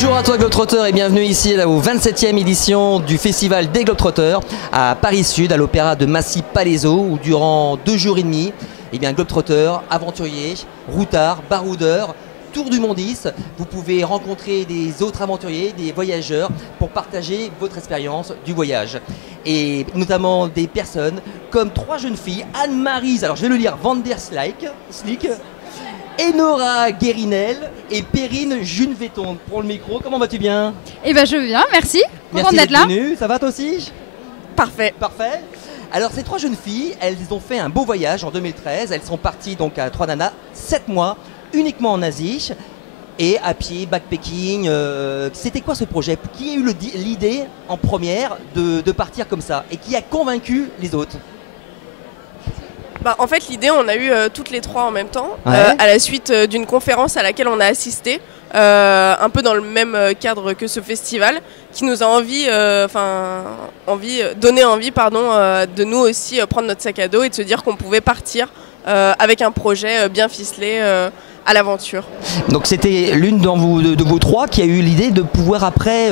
Bonjour à toi Globetrotter et bienvenue ici là, au 27e édition du Festival des Globetrotters à Paris Sud, à l'Opéra de Massy-Palaiseau, où durant 2 jours et demi, eh bien, Globetrotters, aventuriers, routards, baroudeurs, tour du mondiste, vous pouvez rencontrer des autres aventuriers, des voyageurs pour partager votre expérience du voyage. Et notamment des personnes comme 3 jeunes filles, Anne-Marie, alors je vais le lire, Van der Slick, Enora Guérinel et Perrine Juneveton pour le micro. Comment vas-tu bien? Eh ben je vais bien, merci. Merci d'être là. Venue. Ça va toi aussi? Parfait. Parfait. Alors ces 3 jeunes filles, elles ont fait un beau voyage en 2013. Elles sont parties donc à 3 nanas, 7 mois, uniquement en Asie, et à pied, backpacking. C'était quoi ce projet? Qui a eu l'idée en première de partir comme ça? Et qui a convaincu les autres? En fait, l'idée, on a eu toutes les 3 en même temps, Ouais. à la suite d'une conférence à laquelle on a assisté, un peu dans le même cadre que ce festival, qui nous a donné envie de nous aussi prendre notre sac à dos et de se dire qu'on pouvait partir avec un projet bien ficelé à l'aventure. Donc c'était l'une de vous 3 qui a eu l'idée de pouvoir après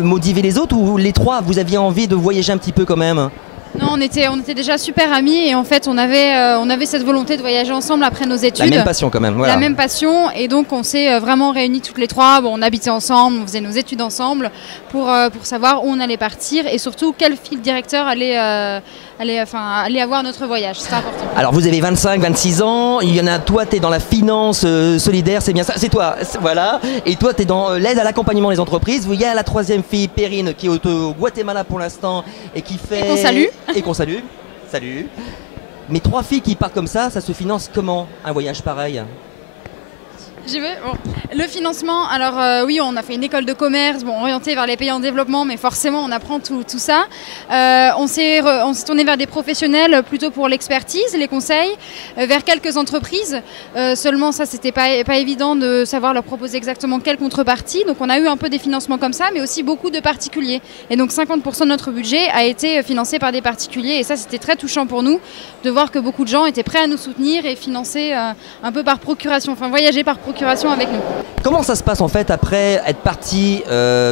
motiver les autres, ou les 3 vous aviez envie de voyager un petit peu quand même? Non, on était déjà super amis et en fait on avait cette volonté de voyager ensemble après nos études. La même passion quand même, voilà. La même passion, et donc on s'est vraiment réunis toutes les 3. Bon, on habitait ensemble, on faisait nos études ensemble pour savoir où on allait partir et surtout quel fil directeur allait avoir notre voyage. C'est important. Alors vous avez 25, 26 ans, il y en a, toi tu es dans la finance solidaire, c'est bien ça, c'est toi, voilà, et toi tu es dans l'aide à l'accompagnement des entreprises. Il y a la 3e fille, Perrine, qui est au Guatemala pour l'instant et qui fait... Et qu'on salue. Et qu'on salue, salut. Mais 3 filles qui partent comme ça se finance comment un voyage pareil? J'y vais. Bon. Le financement, alors oui, on a fait une école de commerce, orientée vers les pays en développement, mais forcément on apprend tout ça. On s'est tourné vers des professionnels plutôt pour l'expertise, les conseils, vers quelques entreprises. Seulement ça, c'était pas évident de savoir leur proposer exactement quelle contrepartie. Donc on a eu un peu des financements comme ça, mais aussi beaucoup de particuliers. Et donc 50% de notre budget a été financé par des particuliers. Et ça, c'était très touchant pour nous de voir que beaucoup de gens étaient prêts à nous soutenir et financer un peu par procuration, enfin voyager par procuration avec nous. Comment ça se passe en fait après être parti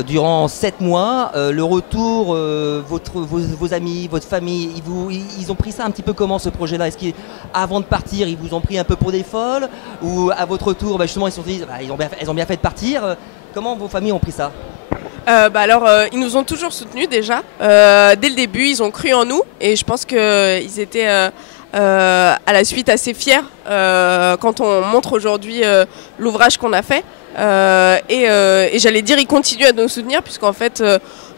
durant 7 mois, le retour, vos amis, votre famille, ils ont pris ça un petit peu comment ce projet-là? Est-ce qu'avant de partir, ils vous ont pris un peu pour des folles, ou à votre retour, justement ils se sont dit, elles ont bien fait de partir? Comment vos familles ont pris ça? Ils nous ont toujours soutenus déjà. Dès le début, ils ont cru en nous et je pense qu'ils étaient à la suite assez fiers quand on montre aujourd'hui l'ouvrage qu'on a fait. Et j'allais dire, ils continuent à nous soutenir puisqu'en fait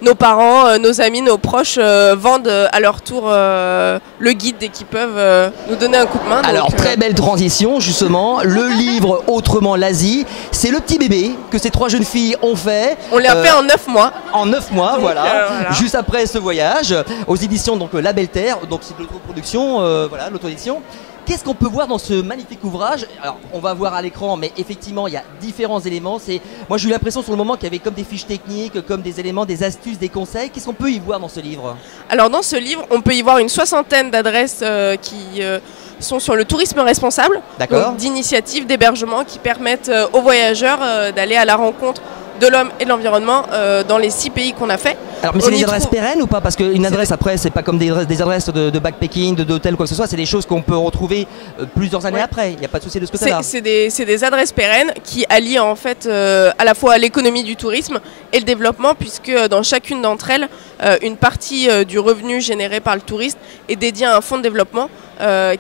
nos parents, nos amis, nos proches vendent à leur tour le guide dès qu'ils peuvent nous donner un coup de main. Alors très belle transition justement, le livre Autrement l'Asie, c'est le petit bébé que ces 3 jeunes filles ont fait. On l'a fait en 9 mois. En 9 mois, Donc, voilà. voilà. Juste après ce voyage, aux éditions donc La Belle Terre, donc c'est de l'autoproduction, voilà, l'auto-édition. Qu'est-ce qu'on peut voir dans ce magnifique ouvrage? Alors, on va voir à l'écran, mais effectivement, il y a différents éléments. Moi, j'ai eu l'impression sur le moment qu'il y avait comme des fiches techniques, comme des éléments, des astuces, des conseils. Qu'est-ce qu'on peut y voir dans ce livre? Alors, dans ce livre, on peut y voir une 60aine d'adresses qui sont sur le tourisme responsable, d'initiatives d'hébergement qui permettent aux voyageurs d'aller à la rencontre de l'homme et de l'environnement dans les 6 pays qu'on a fait. Alors, mais c'est des adresses pérennes ou pas? Parce qu'une adresse, après, c'est pas comme des adresses de backpacking, d'hôtel ou quoi que ce soit, c'est des choses qu'on peut retrouver plusieurs années après. Il n'y a pas de souci de ce côté-là. C'est des adresses pérennes qui allient en fait à la fois l'économie du tourisme et le développement, puisque dans chacune d'entre elles, une partie du revenu généré par le touriste est dédiée à un fonds de développement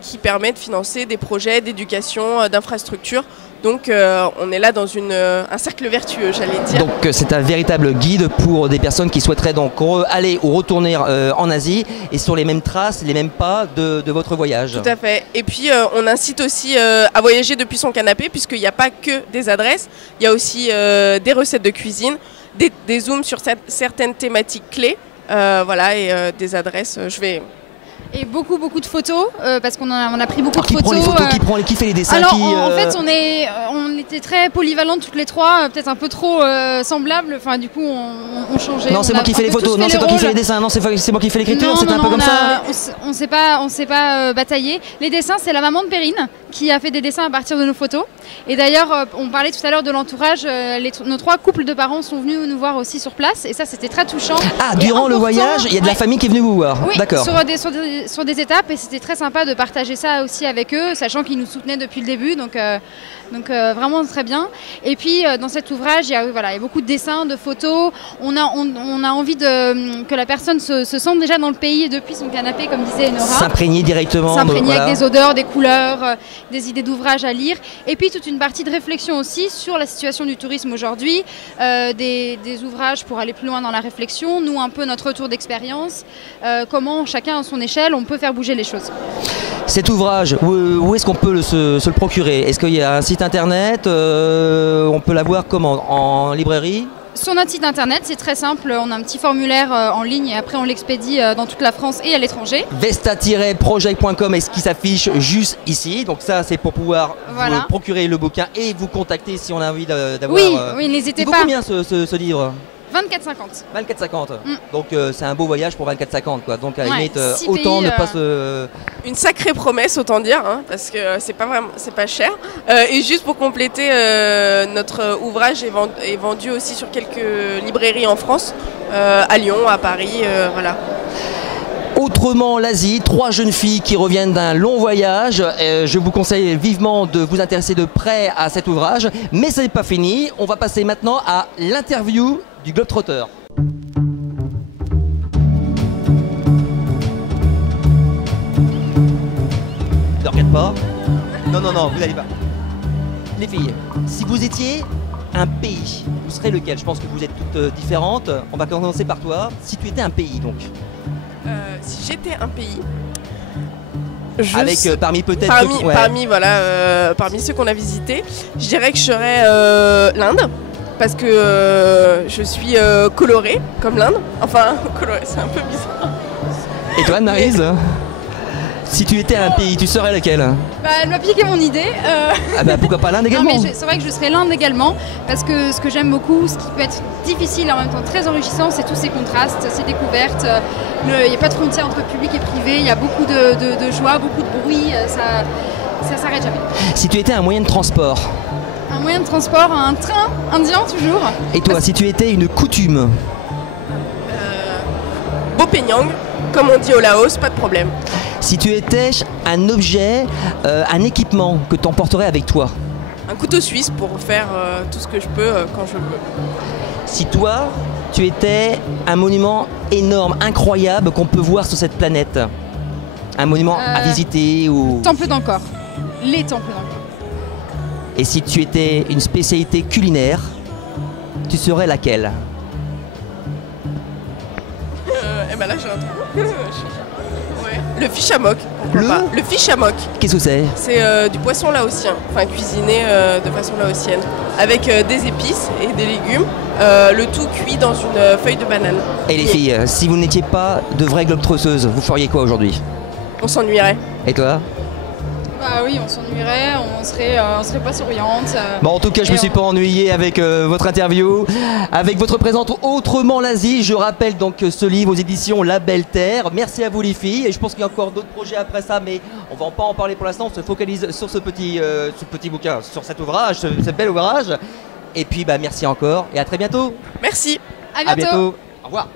qui permet de financer des projets d'éducation, d'infrastructure. Donc on est là dans un cercle vertueux, j'allais dire. Donc c'est un véritable guide pour des personnes qui souhaiteraient donc aller ou retourner en Asie et sur les mêmes traces, les mêmes pas de votre voyage. Tout à fait. Et puis on incite aussi à voyager depuis son canapé, puisqu'il n'y a pas que des adresses, il y a aussi des recettes de cuisine, des zooms sur certaines thématiques clés, voilà, et des adresses. Je vais Et beaucoup de photos, parce qu'on a pris beaucoup de Qui photos. prend les photos, qui fait les dessins? Alors en fait on était très polyvalentes toutes les trois, peut-être un peu trop semblables, enfin du coup on changeait. Non, c'est moi qui fais les photos, non, c'est toi qui fais les dessins, non, c'est moi qui fais l'écriture, c'est un peu comme ça. On s'est pas bataillé. Les dessins, c'est la maman de Perrine qui a fait des dessins à partir de nos photos. Et d'ailleurs, on parlait tout à l'heure de l'entourage, nos 3 couples de parents sont venus nous voir aussi sur place, et ça c'était très touchant. Ah, durant le voyage, il y a de la famille qui est venue vous voir. Oui, d'accord. Sur des étapes, et c'était très sympa de partager ça aussi avec eux, sachant qu'ils nous soutenaient depuis le début, donc vraiment très bien. Et puis dans cet ouvrage, il y a beaucoup de dessins, de photos. On a envie que la personne se sente déjà dans le pays depuis son canapé, comme disait Enora. S'imprégner directement. S'imprégner avec des odeurs, des couleurs, des idées d'ouvrages à lire. Et puis toute une partie de réflexion aussi sur la situation du tourisme aujourd'hui, des ouvrages pour aller plus loin dans la réflexion, nous un peu notre retour d'expérience, comment chacun à son échelle on peut faire bouger les choses. Cet ouvrage, où est-ce qu'on peut se le procurer? Est-ce qu'il y a un site internet? On peut l'avoir comment? En librairie? Sur notre site internet, c'est très simple, on a un petit formulaire en ligne et après on l'expédie dans toute la France et à l'étranger. Vesta-project.com est ce qui s'affiche juste ici, donc ça c'est pour pouvoir voilà. vous procurer le bouquin et vous contacter si on a envie d'avoir... Oui, n'hésitez pas. Il vaut combien ce livre? 24,50. 24,50. Donc c'est un beau voyage pour 24,50 quoi. Donc à la limite autant pays, ne pas se... Une sacrée promesse, autant dire, hein, parce que c'est pas cher. Et juste pour compléter, notre ouvrage est vendu aussi sur quelques librairies en France, à Lyon, à Paris, voilà. Autrement l'Asie, 3 jeunes filles qui reviennent d'un long voyage. Je vous conseille vivement de vous intéresser de près à cet ouvrage. Mais ce n'est pas fini. On va passer maintenant à l'interview du Globetrotter. Ne regarde pas. Non, vous n'allez pas. Les filles, si vous étiez un pays, vous serez lequel? Je pense que vous êtes toutes différentes. On va commencer par toi. Si tu étais un pays donc. Si j'étais un pays, avec parmi peut-être parmi ceux qu'on a visités, je dirais que je serais l'Inde, parce que je suis colorée comme l'Inde. Enfin, colorée, c'est un peu bizarre. Et toi, Maryse, si tu étais un pays, tu serais lequel? Elle m'a piqué mon idée. Ah bah pourquoi pas l'Inde également? C'est vrai que je serais l'Inde également, parce que ce que j'aime beaucoup, ce qui peut être difficile et en même temps très enrichissant, c'est tous ces contrastes, ces découvertes. Il n'y a pas de frontière entre public et privé, il y a beaucoup de joie, beaucoup de bruit, ça s'arrête jamais. Si tu étais un moyen de transport? Un moyen de transport, un train indien toujours. Et toi, si tu étais une coutume? Bopenyang, comme on dit au Laos, pas de problème. Si tu étais un objet, un équipement que tu emporterais avec toi? Un couteau suisse pour faire tout ce que je peux quand je veux. Si toi, tu étais un monument énorme, incroyable qu'on peut voir sur cette planète, un monument à visiter ou... Temple d'Angkor. Les temples d'Angkor. Et si tu étais une spécialité culinaire, tu serais laquelle? Eh ben là j'ai un trou. Ouais. Le fish amok. Le fish amok. Qu'est-ce que c'est? C'est du poisson laotien, enfin cuisiné de façon laotienne, avec des épices et des légumes, le tout cuit dans une feuille de banane. Et les filles, si vous n'étiez pas de vraies globetrotteuses, vous feriez quoi aujourd'hui? On s'ennuierait. Et toi? Bah oui, on s'ennuierait, on serait pas souriante. Bon, en tout cas, je me suis pas ennuyé avec votre interview, avec votre présence Autrement l'Asie. Je rappelle donc ce livre aux éditions La Belle Terre. Merci à vous les filles. Et je pense qu'il y a encore d'autres projets après ça, mais on va pas en parler pour l'instant. On se focalise sur ce petit bouquin, sur cet ouvrage, ce bel ouvrage. Et puis, bah, merci encore et à très bientôt. Merci. À bientôt. Au revoir.